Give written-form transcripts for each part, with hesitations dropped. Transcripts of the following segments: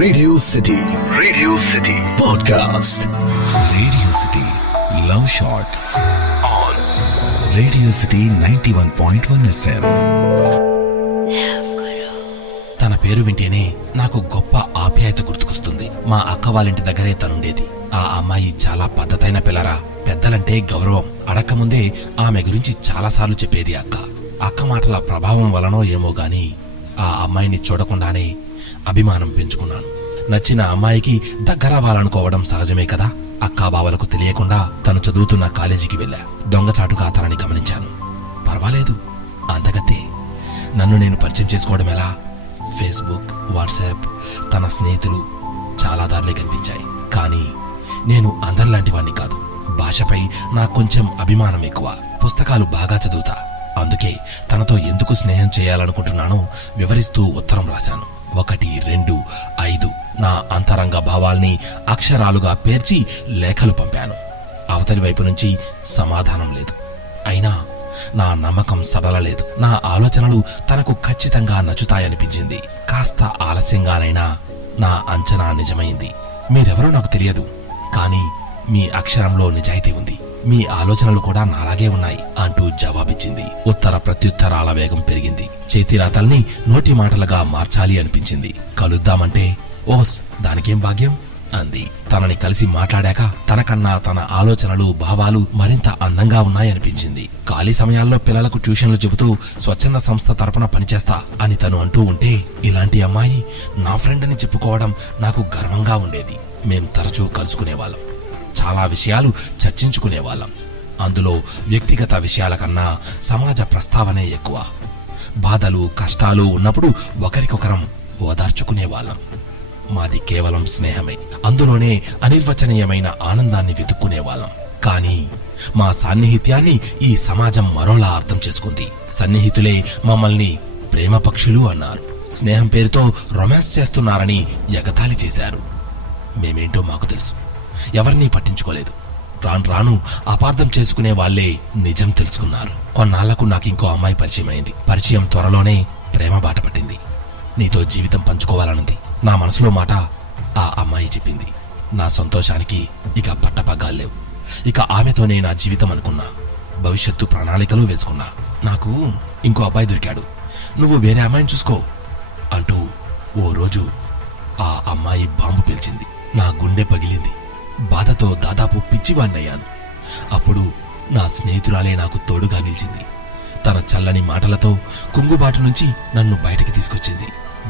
Radio city podcast. Radio city love shots on radio city 91.1 FM. తన పేరు వింటేనే నాకు గొప్ప ఆప్యాయత గుర్తుకొస్తుంది. మా అక్క వాళ్ళింటి దగ్గరే తనుండేది. ఆ అమ్మాయి చాలా పద్ధతైన పిల్లరా. పెద్దలంటే గౌరవం. అడక్కముందే ఆమె గురించి చాలాసార్లు చెప్పేది అక్క మాటల ప్రభావం వలనో ఏమో గాని ఆ అమ్మాయిని చూడకుండానే అభిమానం పెంచుకున్నాను. నచ్చిన అమ్మాయికి దగ్గరవ్వాలనుకోవడం సహజమే కదా. అక్కా బావలకు తెలియకుండా తను చదువుతున్న కాలేజీకి వెళ్ళా. దొంగచాటుగా తనని గమనించాను. పర్వాలేదు, అందగతే. నన్ను నేను పరిచయం చేసుకోవడం ఎలా? ఫేస్బుక్, వాట్సాప్, తన స్నేహితులు చాలా దారులే కనిపించాయి. కానీ నేను అందరిలాంటి వాణ్ణి కాదు. భాషపై నాకు కొంచెం అభిమానం ఎక్కువ. పుస్తకాలు బాగా చదువుతా. అందుకే తనతో ఎందుకు స్నేహం చేయాలనుకుంటున్నానో వివరిస్తూ ఉత్తరం రాశాను. 1, 2, 5 నా అంతరంగ భావాల్ని అక్షరాలుగా పేర్చి లేఖలు పంపాను. అవతలి వైపు నుంచి సమాధానం లేదు. అయినా నా నమ్మకం సడలలేదు. నా ఆలోచనలు తనకు ఖచ్చితంగా నచ్చుతాయనిపించింది. కాస్త ఆలస్యంగానైనా నా అంచనా నిజమైంది. మీరెవరో నాకు తెలియదు, కానీ మీ అక్షరంలో నిజాయితీ ఉంది. మీ ఆలోచనలు కూడా నాలాగే ఉన్నాయి అంటూ జవాబిచ్చింది. ఉత్తర ప్రత్యుత్తరాల వేగం పెరిగింది. చేతిరాతల్ని నోటి మాటలుగా మార్చాలి అనిపించింది. కలుద్దామంటే ఓస్, దానికేం భాగ్యం అంది. తనని కలిసి మాట్లాడాక తనకన్నా తన ఆలోచనలు, భావాలు మరింత అందంగా ఉన్నాయనిపించింది. ఖాళీ సమయాల్లో పిల్లలకు ట్యూషన్లు చెబుతూ స్వచ్ఛంద సంస్థ తరపున పనిచేస్తా అని తను అంటూ ఉంటే, ఇలాంటి అమ్మాయి నా ఫ్రెండ్ అని చెప్పుకోవడం నాకు గర్వంగా ఉండేది. మేం తరచూ కలుసుకునేవాళ్ళం. చాలా విషయాలు చర్చించుకునేవాళ్ళం. అందులో వ్యక్తిగత విషయాల కన్నా సమాజ ప్రస్తావనే ఎక్కువ. బాధలు, కష్టాలు ఉన్నప్పుడు ఒకరికొకరం ఓదార్చుకునేవాళ్ళం. మాది కేవలం స్నేహమే. అందులోనే అనిర్వచనీయమైన ఆనందాన్ని వెతుక్కునేవాళ్ళం. కానీ మా సాన్నిహిత్యాన్ని ఈ సమాజం మరోలా అర్థం చేసుకుంది. సన్నిహితులే మమ్మల్ని ప్రేమ పక్షులు అన్నారు. స్నేహం పేరుతో రొమాన్స్ చేస్తున్నారని ఎగతాళి చేశారు. మేమేంటో మాకు తెలుసు. ఎవరినీ పట్టించుకోలేదు. రాను అపార్థం చేసుకునే వాళ్లే నిజం తెలుసుకున్నారు. కొన్నాళ్లకు నాకింకో అమ్మాయి పరిచయం అయింది. పరిచయం త్వరలోనే ప్రేమ బాట పట్టింది. నీతో జీవితం పంచుకోవాలనుంది నా మనసులో మాట ఆ అమ్మాయి చెప్పింది. నా సంతోషానికి ఇక పట్టపగ్గాలేవు. ఇక ఆమెతోనే నా జీవితం అనుకున్నా. భవిష్యత్తు ప్రణాళికలు వేసుకున్నా. నాకు ఇంకో అబ్బాయి దొరికాడు, నువ్వు వేరే అమ్మాయిని చూసుకో అంటూ ఓ రోజు ఆ అమ్మాయి బాంబు పేల్చింది. నా గుండె పగిలింది. బాధతో దాదాపు పిచ్చివాణ్ణయ్యాను. అప్పుడు నా స్నేహితురాలే నాకు తోడుగా నిలిచింది. తన చల్లని మాటలతో కుంగుబాటు నుంచి నన్ను బయటికి తీసుకొచ్చింది.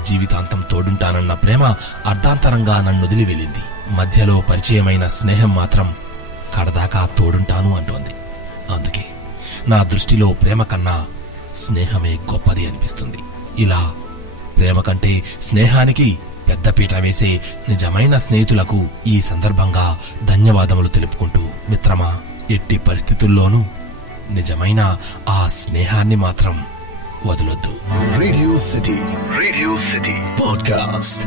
జీవితాంతం తోడుంటానన్న ప్రేమ అర్ధాంతరంగా నన్నొదిలి వెళ్ళింది. మధ్యలో పరిచయమైన స్నేహం మాత్రం కడదాకా తోడుంటాను అంటోంది. అందుకే నా దృష్టిలో ప్రేమ కన్నా స్నేహమే గొప్పది అనిపిస్తుంది. ఇలా ప్రేమ కంటే స్నేహానికి పెద్దపీట వేసే నిజమైన స్నేహితులకు ఈ సందర్భంగా ధన్యవాదములు తెలుపుకుంటూ, మిత్రమా, ఎట్టి పరిస్థితుల్లోనూ నిజమైన ఆ స్నేహాన్ని మాత్రం వదలొద్దు. Radio city podcast.